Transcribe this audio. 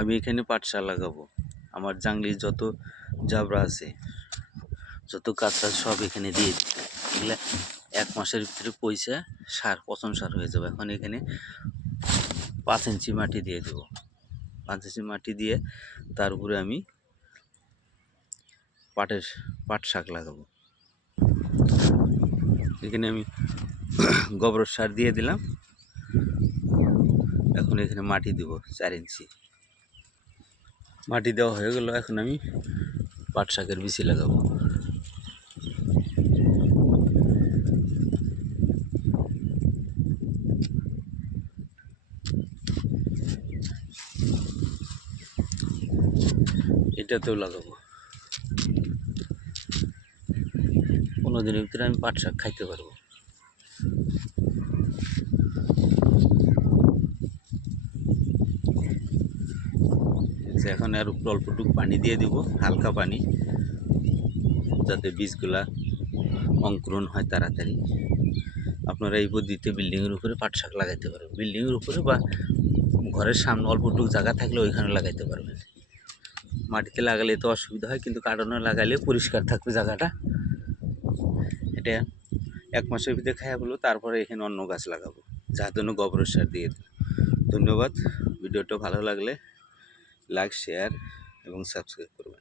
আমি এখানে পাট শাক লাগাবো। আমার জাংলির যত জাবরা আছে, যত কাঁচা সব এখানে দিয়ে দিতে, এগুলা 1 মাসের ভিতরে পয়সা সার, পচন সার হয়ে যাবে। এখন এখানে 5 ইঞ্চি মাটি দিয়ে দেবো। 5 ইঞ্চি মাটি দিয়ে তার উপরে আমি পাট শাক লাগাবো। এখানে আমি গোবর সার দিয়ে দিলাম। এখন এখানে মাটি দেব 4 ইঞ্চি। মাটি দেওয়া হয়ে গেল। এখন আমি পাট শাকের বিচি লাগাবো। এটাতেও লাগাবো। 15 দিনের ভিতরে আমি পাট শাক খাইতে পারবো। এখন আর অল্পটুকু পানি দিয়ে দিব, হালকা পানি, যাতে বীজগুলা অঙ্কুরণ হয় তাড়াতাড়ি। আপনারা এই পদ্ধতিতে বিল্ডিংয়ের উপরে পাট শাক লাগাইতে পারবেন। বিল্ডিংয়ের উপরে বা ঘরের সামনে অল্পটুকু জায়গা থাকলে ওইখানে লাগাইতে পারবেন। মাটিতে লাগালে তো অসুবিধা হয়, কিন্তু কার্টনে লাগালে পরিষ্কার থাকবে জায়গাটা। এটা 1 মাসের ভিতরে খাইয়া বলবো, তারপরে এখানে অন্য গাছ লাগাবো, যার জন্য গোবর সার দিয়ে দেবো। ধন্যবাদ। ভিডিওটা ভালো লাগলে লাইক, শেয়ার এবং সাবস্ক্রাইব করবেন।